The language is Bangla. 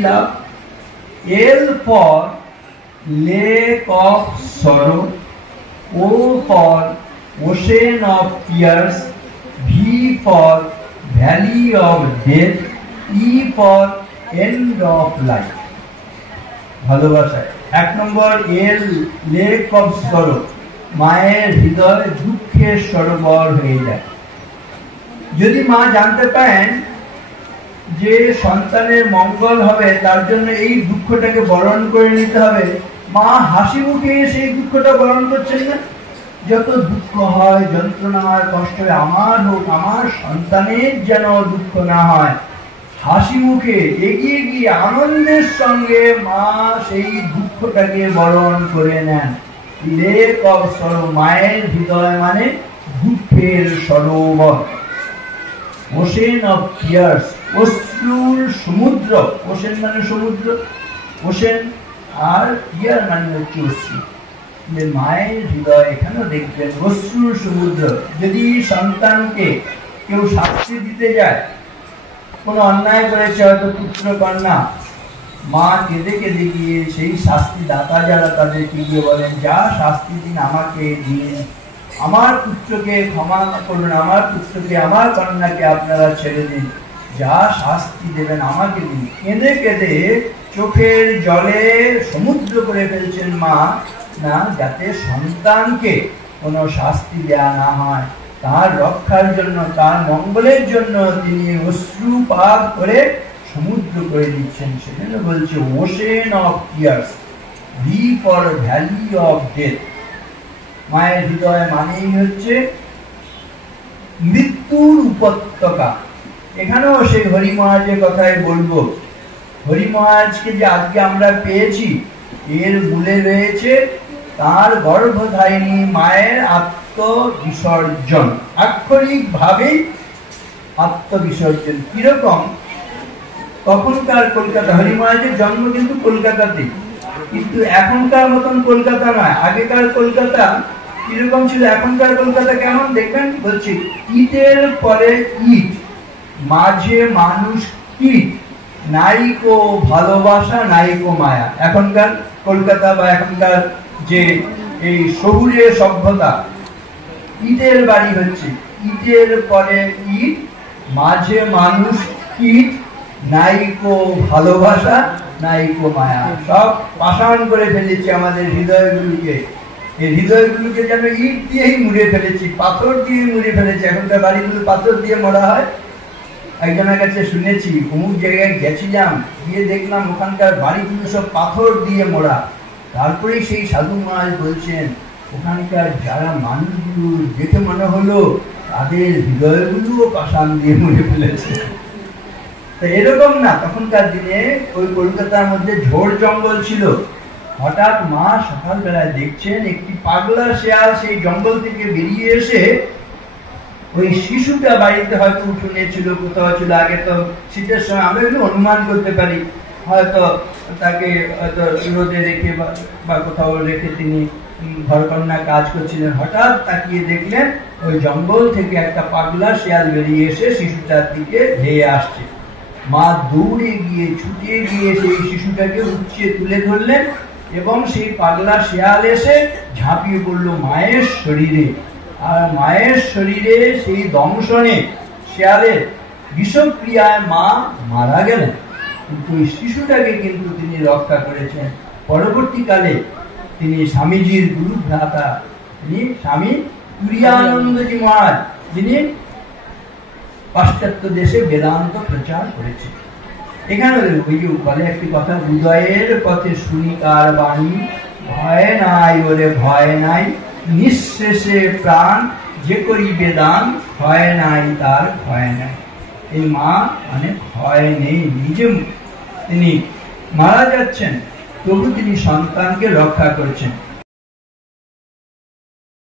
love. L for lake of sorrow. O for ocean of tears. V for valley of death. E for end of life. ভালোবাসায় 1 নম্বর এল লেক অফ সরো, মায়ের হৃদয় দুঃখের সরোবর হয়ে যায়। যদি মা জানতে পারেন যে সন্তানের মঙ্গল হবে, তার জন্য এই দুঃখটাকে বরণ করে নিতে হবে, মা হাসি মুখে সেই দুঃখটা বরণ করছেন না। যত দুঃখ হয়, যন্ত্রণা হয়, কষ্ট হয়, আমার হোক, আমার সন্তানের যেন দুঃখ না হয়, হাসি মুখে এগিয়ে গিয়ে আনন্দের সঙ্গে মা সেই দুঃখটাকে বরণ করে নেন। লেক অফ সরো, মায়ের হৃদয় মানে দুঃখের সরোবর। ওশেন অফ টিয়ার্স, অশ্রুর সমুদ্র। ওশেন মানে সমুদ্র, ওশেন, আর টিয়ার মানে হচ্ছে অশ্রু। মায়ের হৃদয় এখানেও দেখবেন অশ্রুর সমুদ্র। যদি সন্তানকে কেউ শাস্তি দিতে যায়, কোনো অন্যায় করেছে হয়তো পুত্র কন্যা, মা কেঁদে কেঁদে গিয়ে সেই শাস্তি দাতা যারা তাদেরকে গিয়ে বলেন, যা শাস্তি দিন আমাকে দিন, আমার পুত্রকে ক্ষমা করুন, আমার পুত্রকে, আমার কন্যাকে আপনারা ছেড়ে দিন, যা শাস্তি দেবেন আমাকে দিন। কেঁদে কেঁদে চোখের জলে সমুদ্র করে ফেলছেন মা, না যাতে সন্তানকে কোনো শাস্তি দেয়া না হয়, তার রক্ষার জন্য, তার মঙ্গলের জন্য তিনি অশ্রুপাত করে সমুদ্র করে দিচ্ছেন। সেজন্য বলছে ocean of tears, V for valley of death. মায়ের হৃদয় মানেই হচ্ছে মৃত্যুর উপত্যকা। এখানেও সেই হরি মহারাজের কথাই বলবো। হরি মহারাজকে যে আজকে আমরা পেয়েছি, এর মূলে রয়েছে তার গর্ভধারিণী মায়ের আত্মবিসর্জন, আক্ষরিক ভাবেই আত্মবিসর্জন। কিরকম? তখনকার কলকাতা, হরি মহারাজের জন্ম কিন্তু কলকাতাতে, কিন্তু এখনকার মতন কলকাতা নয়। আগেকার কলকাতা কিরকম ছিল, এখনকার কলকাতা কেমন দেখবেন। বলছি, ইটের পরে ইট, মাঝে মানুষ কীট, নাইকো ভালোবাসা, নাইকো মায়া। এখনকার কলকাতা বা এখনকার যে এই শহুরে সভ্যতা, ইটের বাড়ি হচ্ছে, ইটের পরে ইট, মাঝে মানুষ কীট, নাইকো ভালোবাসা, নাইকো মায়া। সব পাষাণ করে ফেলেছে আমাদের হৃদয়গুলোকে। এই হৃদয়গুলোকে যেন ইট দিয়েই মুড়ে ফেলেছি, পাথর দিয়ে মুড়ে ফেলেছি। এখনকার বাড়িগুলো পাথর দিয়ে মোড়া হয়। একজনের কাছে শুনেছি, অমুক জায়গায় গেছিলাম, গিয়ে দেখলাম ওখানকার বাড়িগুলো সব পাথর দিয়ে মোড়া। তারপরে সেই সাধু মহারাজ বলছেন, ওখানকার যারা মানুষগুলো দেখে মনে হলো তাদের হৃদয়গুলো পাষাণ দিয়ে মুড়ে ফেলেছে। তো এরকম না, তখনকার দিনে ওই কলকাতার মধ্যে ঝোড় জঙ্গল ছিল। হঠাৎ মা সকালবেলায় দেখছেন একটি পাগলা শেয়াল সেই জঙ্গল থেকে বেরিয়ে এসে ওই শিশুটা বাড়িতে হয়তো উঠোনে ছিল, কোথাও ছিল। আগে তো শীতের সময় আমরা একটু অনুমান করতে পারি, হয়তো তাকে হয়তো রোদে রেখে বা কোথাও রেখে তিনি ঘরকন্যা কাজ করছিলেন। হঠাৎ তাকিয়ে দেখলেন ওই জঙ্গল থেকে একটা পাগলা শেয়াল বেরিয়ে এসে শিশুটার দিকে ধেয়ে আসছে। মা দৌড়ে গিয়ে, ছুটে গিয়ে সেই শিশুটাকে উচ্চিয়ে তুলে ধরলেন এবং সেই পাগলা শেয়াল এসে ঝাঁপিয়ে পড়লো মায়ের শরীরে। আর মায়ের শরীরে সেই দংশনে, শেয়ালের বিষক্রিয়ায় মা মারা গেলেন, কিন্তু ওই শিশুটাকে কিন্তু তিনি রক্ষা করেছেন। পরবর্তীকালে তিনি স্বামীজির গুরু ভ্রাতা, তিনি স্বামী তুরীয়ানন্দজি মহারাজ, যিনি পাশ্চাত্য দেশে বেদান্ত প্রচার করেছেন। এখানে ওই যে বলে একটি কথা, উদয়ের পথে শুনি কার বাণী, ভয় নাই ওরে ভয় নাই, নিঃশেষে প্রাণ যে করিবে দান, ভয় নাই তার ভয় নাই। এই মা মানে ভয় নেই, নিজে তিনি মারা যাচ্ছেন তবু তিনি সন্তানকে রক্ষা করছেন।